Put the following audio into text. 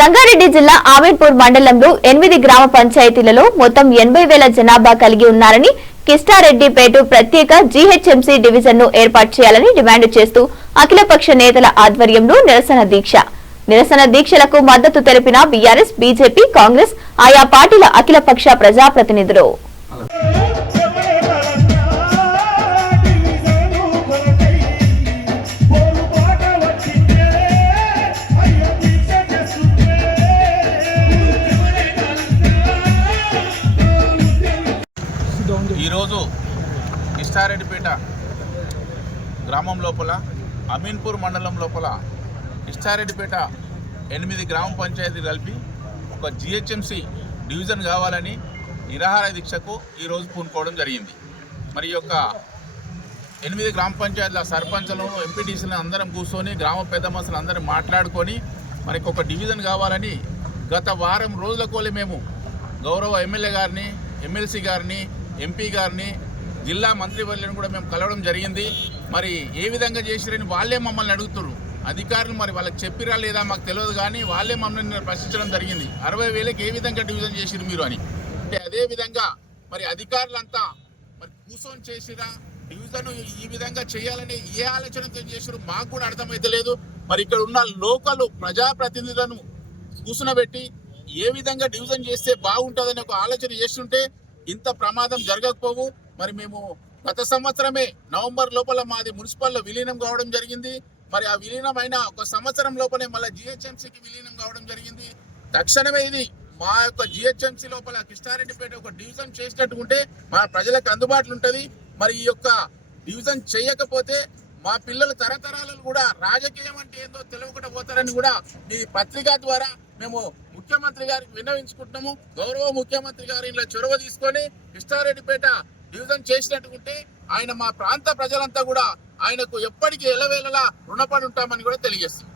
సంగారెడ్డి జిల్లా ఆమీన్పూర్ మండలంలో 8 గ్రామ పంచాయతీలలో మొత్తం 80,000 జనాభా కలిగి ఉన్నారని కిష్టారెడ్డిపేట ప్రత్యేక జీహెచ్ఎంసీ డివిజన్ ను ఏర్పాటు చేయాలని డిమాండ్ చేస్తూ అఖిలపక్ష నేతల ఆధ్వర్యంలో నిరసన దీక్షలకు మద్దతు తెలిపిన బీఆర్ఎస్, బీజేపీ, కాంగ్రెస్ ఆయా పార్టీల అఖిలపక్ష ప్రజాప్రతినిధులు. ఈరోజు కిష్టారెడ్డిపేట గ్రామం లోపల అమీన్పూర్ మండలం లోపల కిష్టారెడ్డిపేట 8 గ్రామ పంచాయతీలు కలిపి ఒక జిహెచ్ఎంసీ డివిజన్ కావాలని నిరాహార దీక్షకు ఈరోజు పూనుకోవడం జరిగింది. మరి యొక్క 8 గ్రామ పంచాయతీల సర్పంచులను, ఎంపీటీసీలను అందరం కూర్చొని గ్రామ పెద్ద మనుషులు అందరం మాట్లాడుకొని మనకి ఒక డివిజన్ కావాలని గత వారం రోజుల కోలి మేము గౌరవ ఎమ్మెల్యే గారిని, ఎమ్మెల్సీ గారిని, ఎంపీ గారిని, జిల్లా మంత్రివర్యులను కూడా మేము కలవడం జరిగింది. మరి ఏ విధంగా చేసిరని వాళ్ళే మమ్మల్ని అడుగుతున్నారు. అధికారులు మరి వాళ్ళకి చెప్పిరా లేదా మాకు తెలియదు, కానీ వాళ్ళే మమ్మల్ని ప్రశ్నించడం జరిగింది. 60,000కి ఏ విధంగా డివిజన్ చేసిరు మీరు అని. అంటే అదేవిధంగా మరి అధికారులంతా మరి కూర్చొని చేసిరా డివిజన్ ఈ విధంగా చేయాలని ఏ ఆలోచనతో చేసిరు మాకు కూడా అర్థమైతలేదు. మరి ఇక్కడ ఉన్న లోకల్ ప్రజాప్రతినిధులను కూర్చునబెట్టి ఏ విధంగా డివిజన్ చేస్తే బాగుంటుందని ఒక ఆలోచన చేస్తుంటే ఇంత ప్రమాదం జరగకపోవు. మరి మేము గత సంవత్సరమే నవంబర్ లోపల మాది మున్సిపల్లో విలీనం కావడం జరిగింది. మరి ఆ విలీనమైన ఒక సంవత్సరం లోపలే మళ్ళీ జిహెచ్ఎంసీకి విలీనం కావడం జరిగింది. తక్షణమే ఇది మా యొక్క జిహెచ్ఎంసీ లోపల కిష్టారెడ్డిపేట ఒక డివిజన్ చేసినట్టుంటే మా ప్రజలకు అందుబాటులో ఉంటుంది. మరి ఈ యొక్క డివిజన్ చేయకపోతే మా పిల్లల తరతరాలను కూడా రాజకీయం అంటే ఏందో తెలియకుండా పోతారని కూడా ఈ పత్రిక ద్వారా మేము ముఖ్యమంత్రి గారికి విన్నవించుకుంటున్నాము. గౌరవ ముఖ్యమంత్రి గారు ఇలా చొరవ తీసుకొని కిష్టారెడ్డిపేట డివిజన్ చేసినట్టుకుంటే ఆయన మా ప్రాంత ప్రజలంతా కూడా ఆయనకు ఎప్పటికీ ఎలవేళలా రుణపడి ఉంటామని కూడా తెలియజేస్తుంది.